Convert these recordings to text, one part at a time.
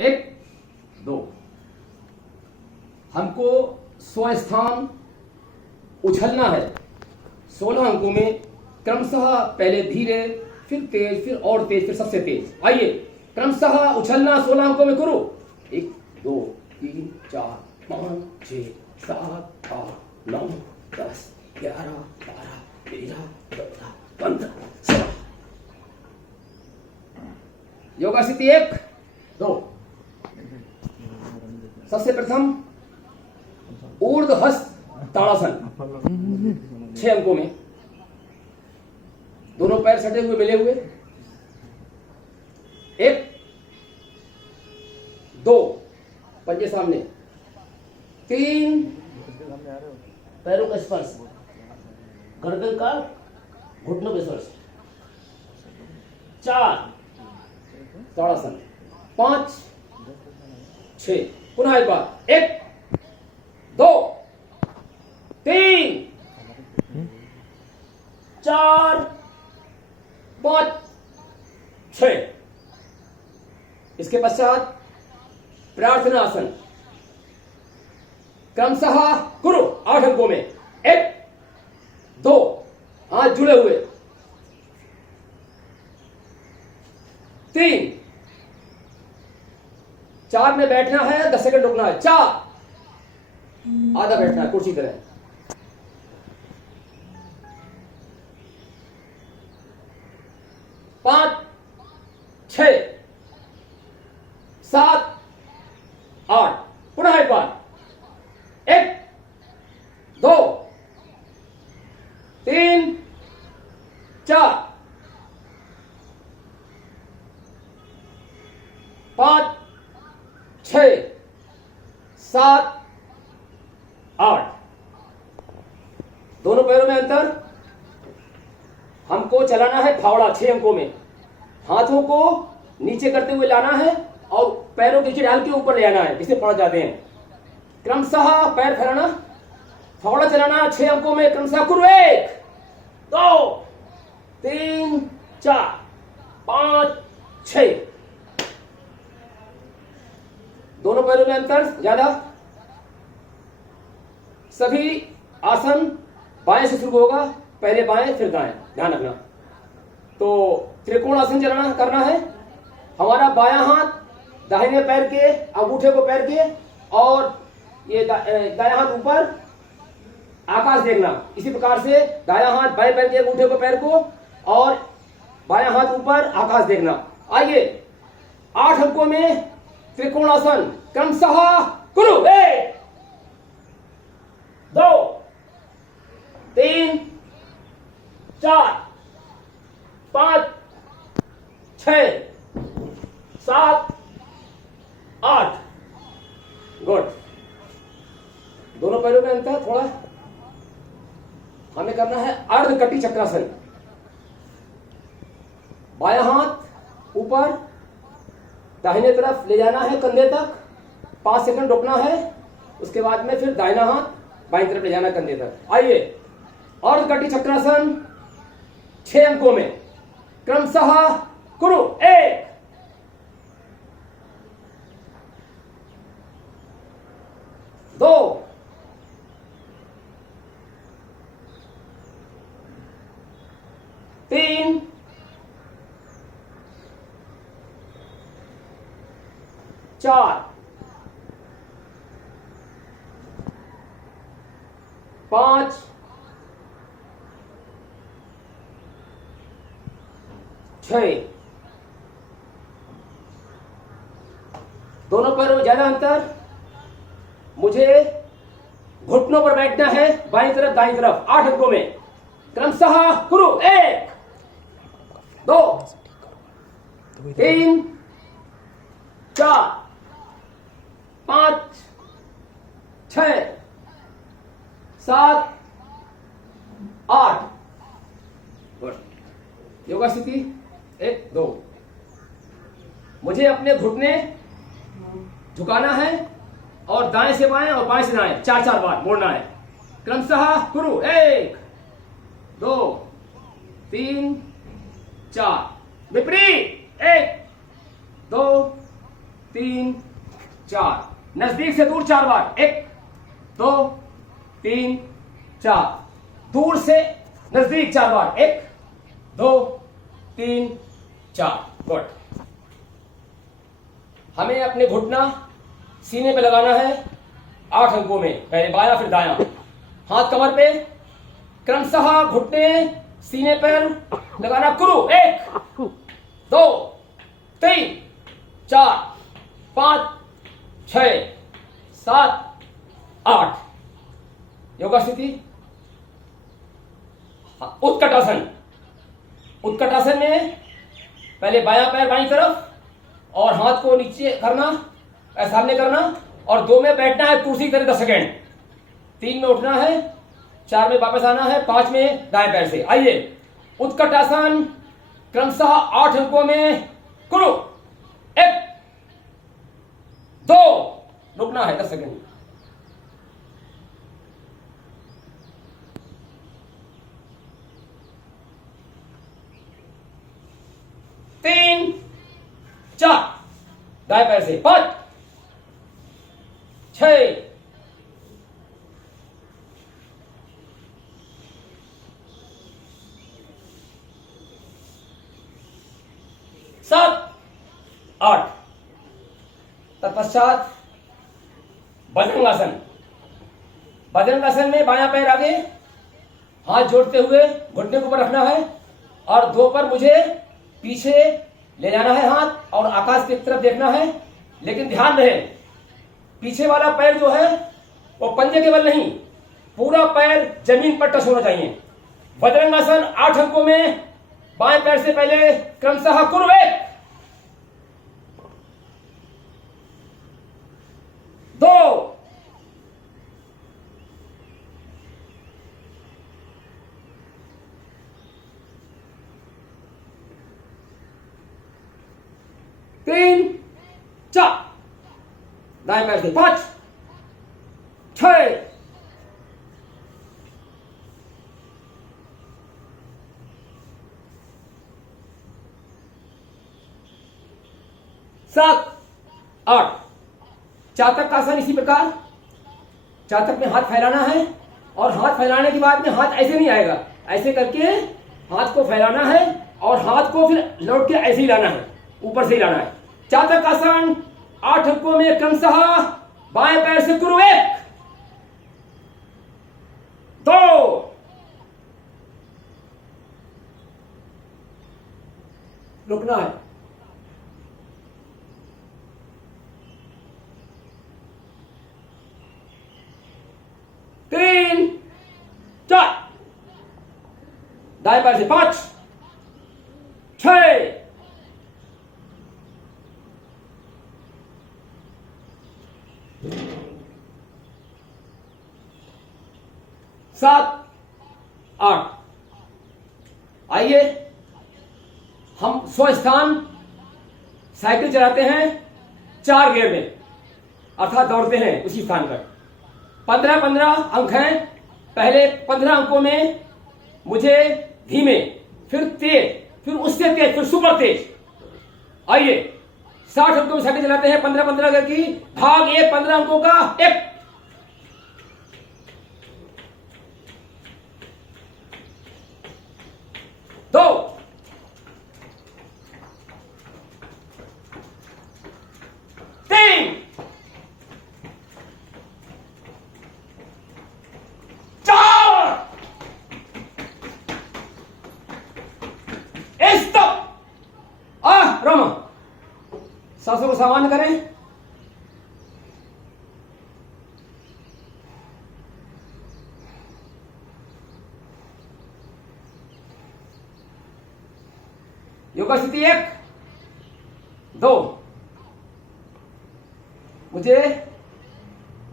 एक, दो। हमको स्वस्थान उछलना है 16 अंकों में, क्रमशः पहले धीरे, फिर तेज, फिर और तेज, फिर सबसे तेज। आइए क्रमशः उछलना 16 अंकों में करो। 1 2 3 4 5 6 7 8 9 10 11 12 13 14 15 16। योगा स्थिति 1 2। सबसे प्रथम ऊर्ध्व हस्त ताड़ासन 6 अंकों में, दोनों पैर सटे हुए मिले हुए। 1 2 पंजे सामने, 3 पैरों का स्पर्श, गर्दन का घुटनों का स्पर्श, 4 ताड़ासन, 5 6। पुनः एक बार 1 2 3 4 5 6। इसके पश्चात प्रार्थना आसन क्रमशः करो 8 अंकों में। 1 2 हाथ जुड़े हुए, 3 4 में बैठना है, 10 सेकंड रुकना है। 4 आधा बैठना है कुर्सी तरह। 5 6 7 8। पुनः एक बार 1 2 3 4 5 6 7 8। दोनों पैरों में अंतर। हमको चलाना है फावड़ा 6 अंकों में। हाथों को नीचे करते हुए लाना है और पैरों नीचे डाल के ऊपर ले आना है, इसे फावड़ा जाते हैं। क्रमशः पैर फैलाना, फावड़ा चलाना 6 अंकों में। क्रमशः करो 1 2 3 4 5 6। दोनों पैरों में अंतर ज्यादा। सभी आसन बाएं से शुरू होगा, पहले बाएं फिर दाएं, ध्यान रखना। तो त्रिकोण आसन चलाना करना है। हमारा बायां हाथ दाहिने पैर के अंगूठे को पैर के, और ये दायां हाथ ऊपर आकाश देखना। इसी प्रकार से दायां हाथ बाएं पैर के अंगूठे को पैर को, और बायां हाथ ऊपर आकाश देखना। आइए 8 अंकों में त्रिकोणासन क्रमशः करो। 1 2 3 4 5 6 7 8। गुड। दोनों पैरों में अंतर थोड़ा। हमें करना है अर्धकटी चक्रासन। बायां हाथ ऊपर, दाहिने तरफ ले जाना है कंधे तक, 5 सेकंड रुकना है। उसके बाद में फिर दाहिना हाथ बाईं तरफ ले जाना कंधे तक। आइए अर्धकटी चक्रासन 6 अंकों में, क्रमशः करो। 1 2 3 4 5 6। दोनों पैरों में ज्यादा अंतर। मुझे घुटनों पर बैठना है, बाईं तरफ दाईं तरफ। 8 अंकों में, क्रमशः करो। 1 2 3 4 5 6 7 8। योगा स्थिति 1 2। मुझे अपने घुटने झुकाना है और दाएं से बाएं और बाएं से दाएं 4 बार मोड़ना है। क्रमशः करो। 1 2 3 4। विपरीत 1 2 3 4, नजदीक से दूर 4 बार, 1 2 3 4, दूर से नजदीक 4 बार, 1 2 3 4। गुड। हमें अपने घुटना सीने पे लगाना है 8 अंकों में, पहले बायां फिर दायां, हाथ कमर पे, क्रमशः घुटने सीने पर लगाना शुरू। 1 2 3 4 5 6 7 8। योगा स्थिति। उत्कटासन। उत्कटासन में पहले बायां पैर बाईं तरफ और हाथ को नीचे करना, सामने करना, और 2 में बैठना है कुर्सी की तरह 10 सेकेंड, 3 में उठना है, 4 में वापस आना है, 5 में दाएं पैर से। आइए, उत्कटासन क्रमशः 8 अंकों में करो। 1 2, रुकना है 10 सेकेंड। 3 4, दाएं पैर से, 5 6 7 8। तत्पश्चात बजरंगासन। बजरंगासन में बायां पैर आगे, हाथ जोड़ते हुए घुटने के ऊपर रखना है और 2 पर मुझे पीछे ले जाना है हाथ, और आकाश की तरफ देखना है। लेकिन ध्यान रहे, पीछे वाला पैर जो है वो पंजे के बल नहीं, पूरा पैर जमीन पर टच होना चाहिए। बजरंगासन 8 अंकों में बाएं पैर से पहले क्रमशः कुर्व 1 2 3 4, दाएं पैर से, 5 6 7 8। चातक आसन इसी प्रकार, चातक में हाथ फैलाना है और हाथ फैलाने के बाद में हाथ ऐसे नहीं आएगा, ऐसे करके हाथ को फैलाना है और हाथ को फिर लौट के ऐसे ही लाना है, ऊपर से ही लाना है। चातक आसन 8 अंकों में क्रमशः बाएं पैर से करो। 1 2 रुकना है, 3 4, दाएं पैर से, 5 6 7 8। आइए, हम स्वस्थान साइकिल चलाते हैं 4 गियर में, अर्थात दौड़ते हैं उसी स्थान पर। 15-15 अंक हैं। पहले 15 अंकों में मुझे धीमे, फिर तेज, फिर उससे तेज, फिर सुपर तेज। आइए, 60 अंकों में साइकिल चलाते हैं 15-15 की। भाग 1 15 अंकों का। 1 2 3 4 स्टॉप। रम, सांसों को सामान्य करें। योगा स्थिति 1 2। मुझे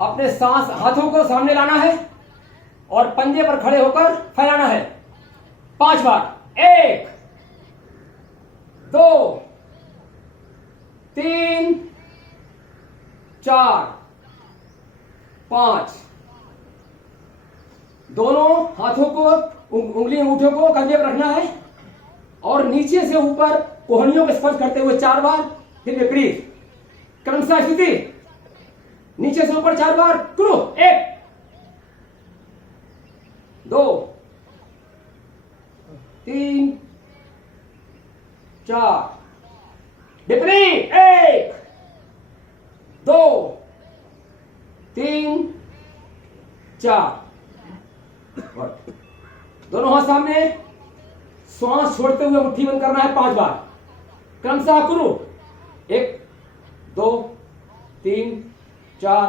अपने सांस, हाथों को सामने लाना है और पंजे पर खड़े होकर फैलाना है 5 बार। 1 2 3 4 5। दोनों हाथों को, उंगली अंगूठों को कंधे पर रखना है और नीचे से ऊपर कोहनियों को स्पर्श करते हुए 4 बार, फिर विपरीत। क्रमशः स्थिति नीचे से ऊपर 4 बार करो। 1 2 3 4 विपरीत 1 2 3 4। दोनों हाथ सामने, श्वास छोड़ते हुए मुट्ठी बंद करना है 5 बार। क्रमशः करो। 1 2 3 4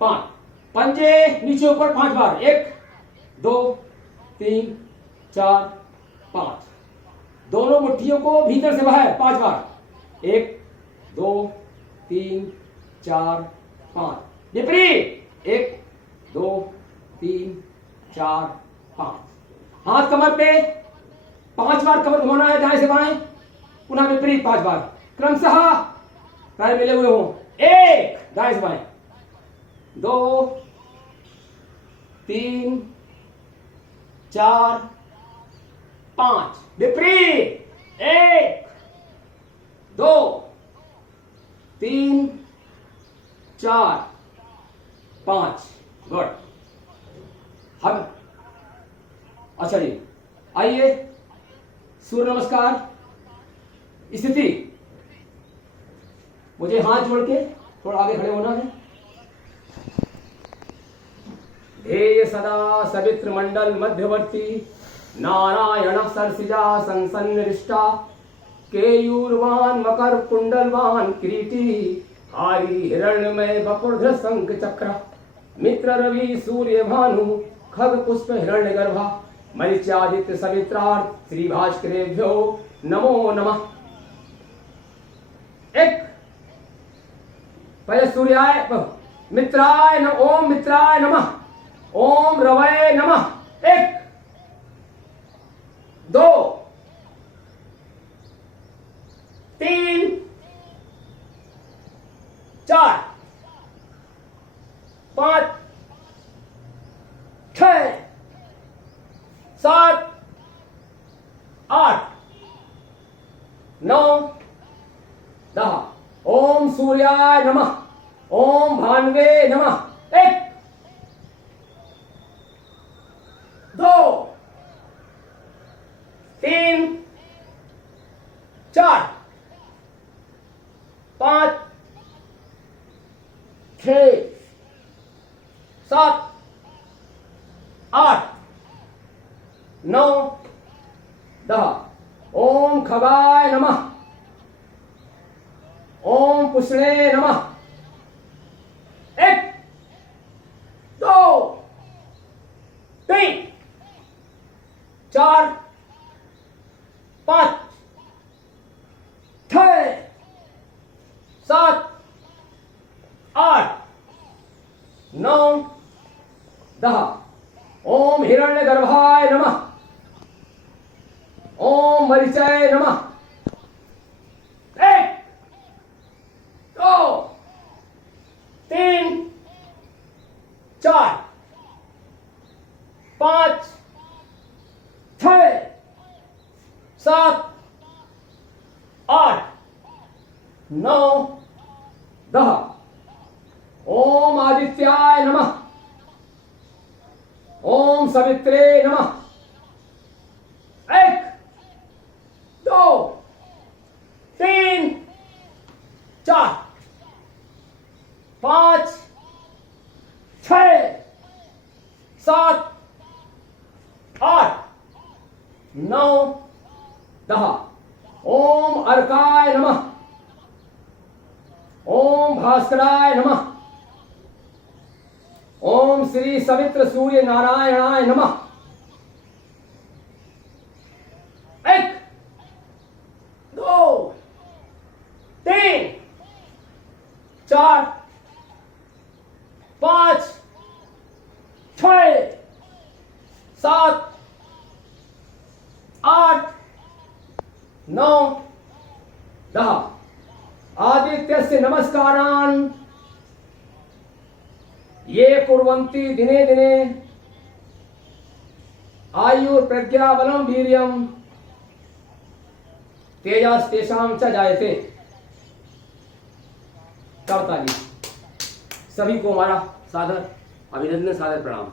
5। पंजे नीचे ऊपर 5 बार। 1 2 3 4 5। दोनों मुट्ठियों को भीतर से बाहर 5 बार। 1 2 3 4 5। विपरीत 1 2 3 4 5। हाथ कमर पे 5 बार कमर घुमाना है दाएं से बाएं, पुनः विपरीत 5 बार। क्रमशः पैर मिले हुए हों। 1 दाएं से बाएं, 2 3 4 5। विपरीत 1 2 3 4 5। गुड। हम अच्छा जी, आइए सूर्य नमस्कार स्थिति। मुझे हाथ जोड़ के थोड़ा आगे खड़े होना है। ध्येय सदा सवित्र मंडल मध्यवर्ती नारायण सरसिजा संसन्निष्ठा केयूरवान मकर कुंडलवान किरीटी हारी हिरण्यमय बपुर्ध शंख चक्र मित्र रवि सूर्य भानु खग पुष्प हिरण्यगर्भा मरीच्यादित्य सवित्रार्थ श्री भास्करेभ्यो नमो नमः। एक पहले सूर्याय मित्राय न ओम मित्राय नमः, ओम रवये नमः। 1 2 3 4 5 6 7 8 9 10। ओम सूर्याय नमः, ओम भान्वे नमः। 1 2 3 4 5 6 7 8 9 10। ओम खगाय नमः, ओम पुष्णे नमः। 1 2 3 4 5 6 7 8 9 10। ओम हिरण्यगर्भाय नमः, ओम मरीचाय नमः। 1 2 3 4 5 6 7 8 9 10। ओम आदित्याय नमः, ओम सवित्रे नमः। 1 2 3 4 5 6 7 8 9 10। ओम अर्काय नमः, ओम भास्कराय नमः, ओम श्री सवित्र सूर्य नारायणाय नमः। 1 2 3 4 5 6 7 8 9 10। आदित्यस्य नमस्कारान् ये कुर्वन्ति दिने दिने आयुर्प्रज्ञा बलं वीर्यं तेजस्तेषां च जायते। करताली। सभी को हमारा सादर अभिनंदन, सादर प्रणाम।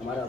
हमारा